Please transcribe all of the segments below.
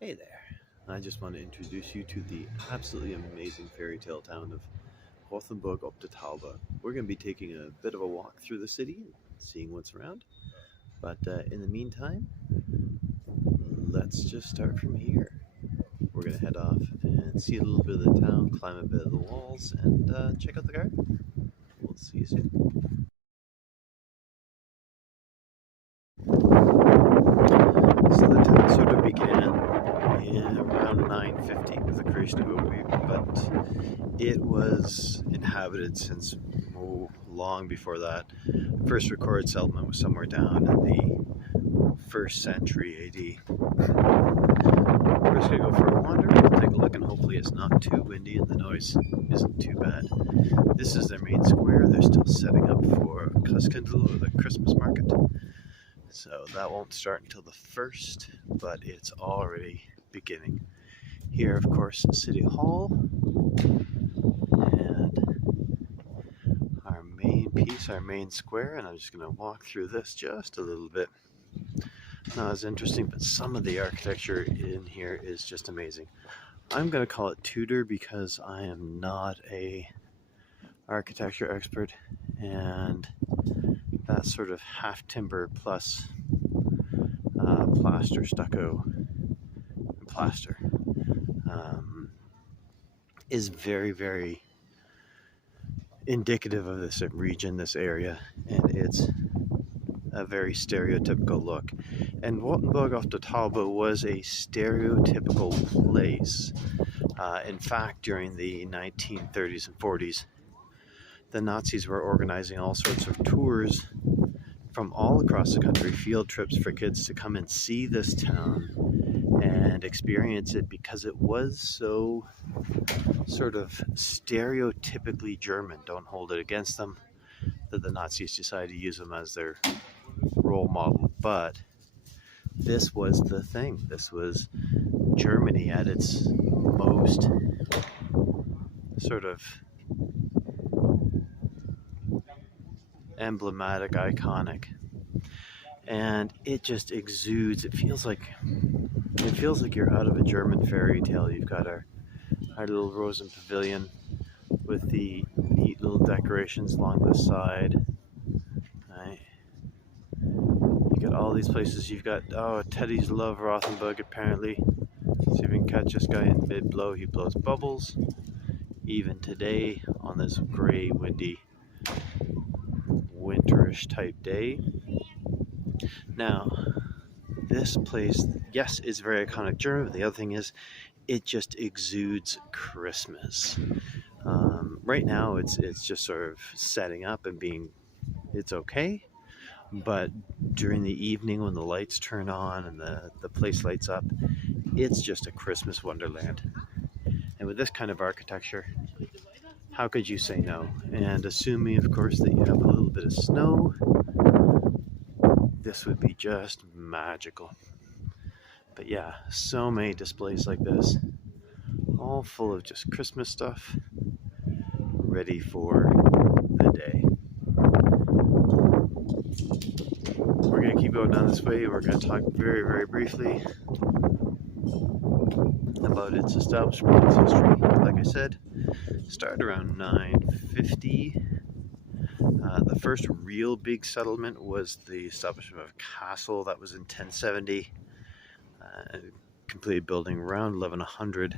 Hey there. I just want to introduce you to the absolutely amazing fairy tale town of Rothenberg up to Tauber. We're going to be taking a bit of a walk through the city and seeing what's around. But in the meantime, let's just start from here. We're going to head off and see a little bit of the town, climb a bit of the walls, and check out the garden. We'll see you soon. So the town sort of began in around 950 with the creation of Tauber, but it was inhabited since long before that. First recorded settlement was somewhere down in the 1st century AD. We're just going to go for a wander, we'll take a look, and hopefully it's not too windy and the noise isn't too bad. This is their main square. They're still setting up for Christkindl, or the Christmas market. So that won't start until the 1st, but it's already beginning. Here, of course, City Hall, and our main piece, our main square, and I'm just going to walk through this just a little bit. Not as interesting, but some of the architecture in here is just amazing. I'm going to call it Tudor because I am not a architecture expert, and that sort of half timber plus plaster, stucco, and plaster is very, very indicative of this region, this area, and it's a very stereotypical look. And Rothenburg auf der Tauber was a stereotypical place. In fact, during the 1930s and 40s, the Nazis were organizing all sorts of tours from all across the country, field trips for kids to come and see this town and experience it because it was so sort of stereotypically German. Don't hold it against them that the Nazis decided to use them as their role model, but this was the thing. This was Germany at its most sort of emblematic, iconic, and it just exudes. It feels like you're out of a German fairy tale. You've got our little Rosen pavilion with the neat little decorations along the side. Right. You got all these places. You've got Teddy's love Rothenburg apparently. See if we can catch this guy in mid-blow. He blows bubbles. Even today on this gray, windy, winterish type day. Now, this place, yes, is very iconic German, but the other thing is it just exudes Christmas. Right now it's just sort of setting up and it's okay, but during the evening when the lights turn on and the place lights up, it's just a Christmas wonderland. And with this kind of architecture, how could you say no? And assuming, of course, that you have a little bit of snow, this would be just magical. But yeah, so many displays like this, all full of just Christmas stuff, ready for the day. We're going to keep going down this way. We're going to talk very, very briefly about its establishment, its history. Like I said, started around 950. The first real big settlement was the establishment of a castle. That was in 1070. Completed building around 1100.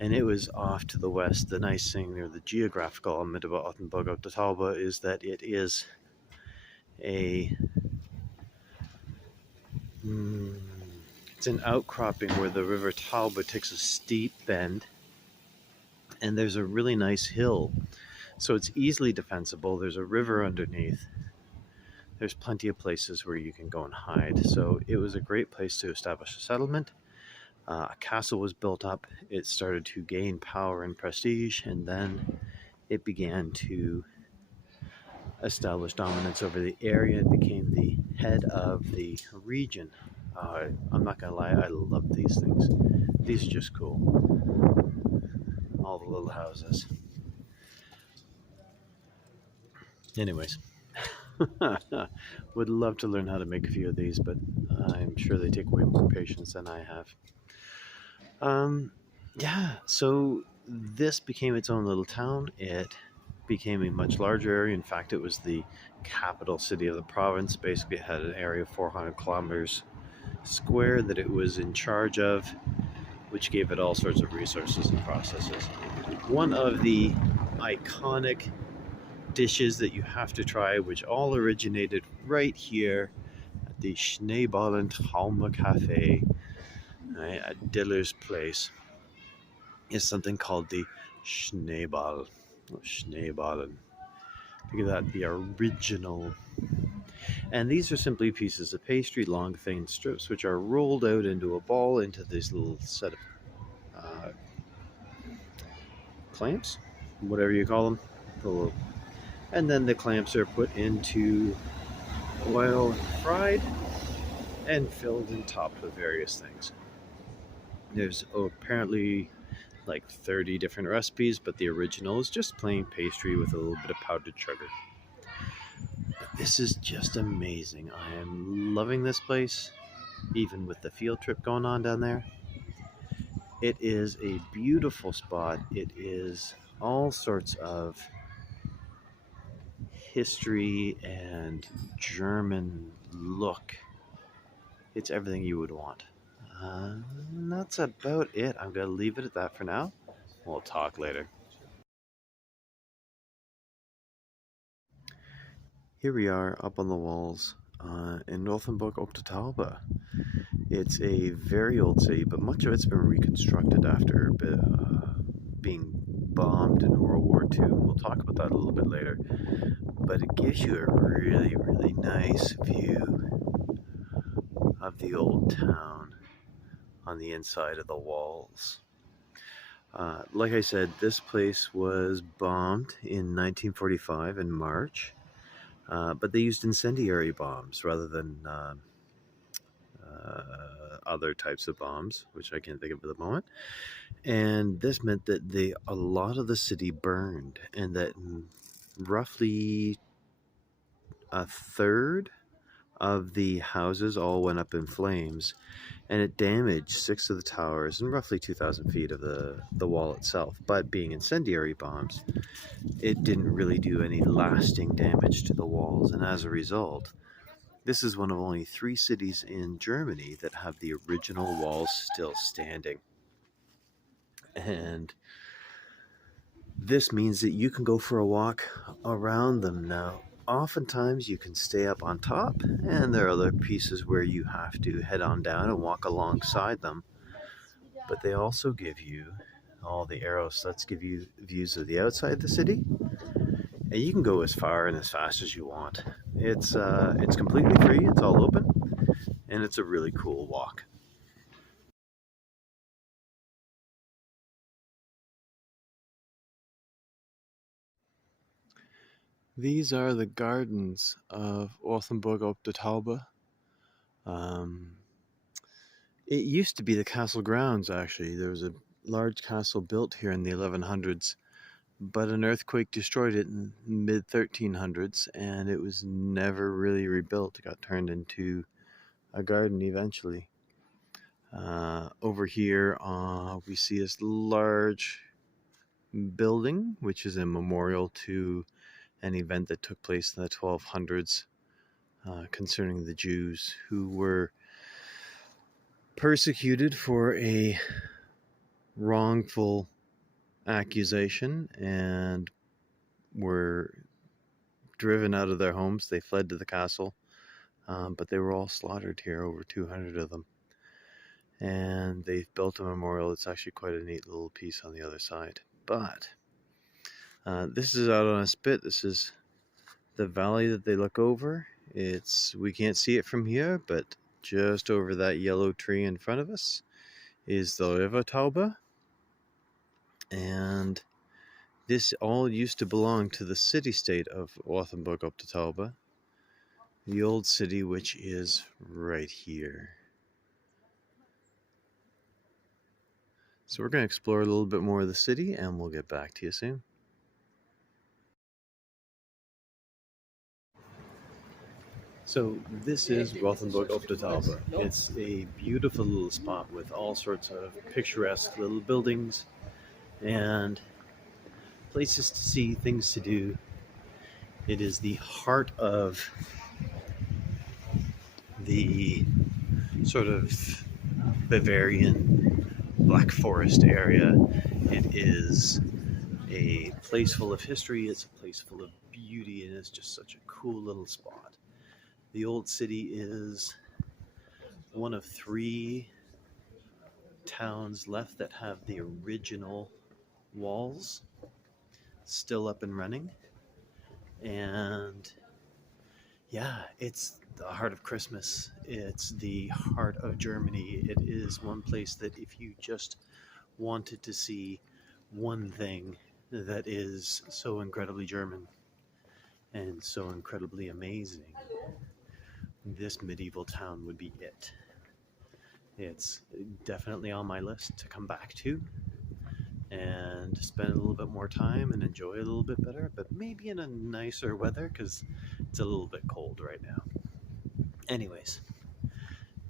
And it was off to the west. The nice thing, or the geographical element about Rothenburg auf der Tauber, is that it is it's an outcropping where the river Tauber takes a steep bend, and there's a really nice hill. So it's easily defensible. There's a river underneath. There's plenty of places where you can go and hide. So it was a great place to establish a settlement. A castle was built up. It started to gain power and prestige, and then it began to establish dominance over the area. It became the head of the region. I'm not gonna lie, I love these things. These are just cool. All the little houses. Anyways, Would love to learn how to make a few of these, but I'm sure they take way more patience than I have. Um, yeah, so this became its own little town. It became a much larger area. In fact, it was the capital city of the province. Basically, it had an area of 400 kilometers square that it was in charge of, which gave it all sorts of resources and processes. One of the iconic dishes that you have to try, which all originated right here at the Schneeballen Tauber Cafe, right, at Diller's Place, is something called the Schneeball. Oh, Schneeballen. Look at that, the original. And these are simply pieces of pastry, long thin strips, which are rolled out into a ball into this little set of uh, clamps, whatever you call them. And then the clamps are put into oil, fried, and filled and topped with various things. There's apparently like 30 different recipes, but the original is just plain pastry with a little bit of powdered sugar. This is just amazing. I am loving this place, even with the field trip going on down there. It is a beautiful spot. It is all sorts of history and German look. It's everything you would want. That's about it. I'm going to leave it at that for now. We'll talk later. Here we are up on the walls in Rothenberg up to Tauber. It's a very old city, but much of it's been reconstructed after a bit, being bombed in World War II. We'll talk about that a little bit later. But it gives you a really, really nice view of the old town on the inside of the walls. Like I said, this place was bombed in 1945 in March, but they used incendiary bombs rather than other types of bombs, which I can't think of at the moment. And this meant that a lot of the city burned, and that roughly a third of the houses all went up in flames, and it damaged 6 of the towers and roughly 2,000 feet of the wall itself. But being incendiary bombs, it didn't really do any lasting damage to the walls, and as a result, this is one of only 3 cities in Germany that have the original walls still standing. And this means that you can go for a walk around them now. Oftentimes you can stay up on top, and there are other pieces where you have to head on down and walk alongside them. But they also give you all the arrow slits give you views of the outside of the city, and you can go as far and as fast as you want. It's completely free, it's all open, and it's a really cool walk. These are the gardens of Rothenburg ob der Tauber. It used to be the castle grounds, actually. There was a large castle built here in the 1100s, but an earthquake destroyed it in the mid 1300s, and it was never really rebuilt. It got turned into a garden eventually. Over here, we see this large building, which is a memorial to an event that took place in the 1200s concerning the Jews who were persecuted for a wrongful accusation and were driven out of their homes. They fled to the castle, but they were all slaughtered here, over 200 of them. And they've built a memorial. It's actually quite a neat little piece on the other side. But this is out on a spit. This is the valley that they look over. We can't see it from here, but just over that yellow tree in front of us is the River Tauber. And this all used to belong to the city-state of Rothenburg ob der Tauber, the old city, which is right here. So we're going to explore a little bit more of the city, and we'll get back to you soon. So this is Rothenberg auf der Tauber. It's a beautiful little spot with all sorts of picturesque little buildings and places to see, things to do. It is the heart of the sort of Bavarian Black Forest area. It is a place full of history, it's a place full of beauty, and it's just such a cool little spot. The old city is one of 3 towns left that have the original walls still up and running. And yeah, it's the heart of Christmas. It's the heart of Germany. It is one place that if you just wanted to see one thing that is so incredibly German and so incredibly amazing, this medieval town would be it. It's definitely on my list to come back to and spend a little bit more time and enjoy a little bit better, but maybe in a nicer weather because it's a little bit cold right now. Anyways,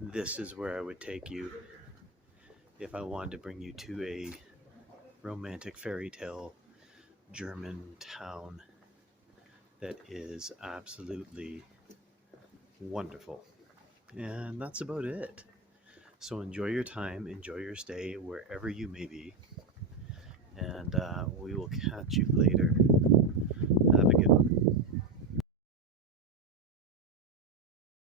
this is where I would take you if I wanted to bring you to a romantic fairy tale German town that is absolutely wonderful. And that's about it. So enjoy your time, enjoy your stay wherever you may be, and we will catch you later. Have a good one.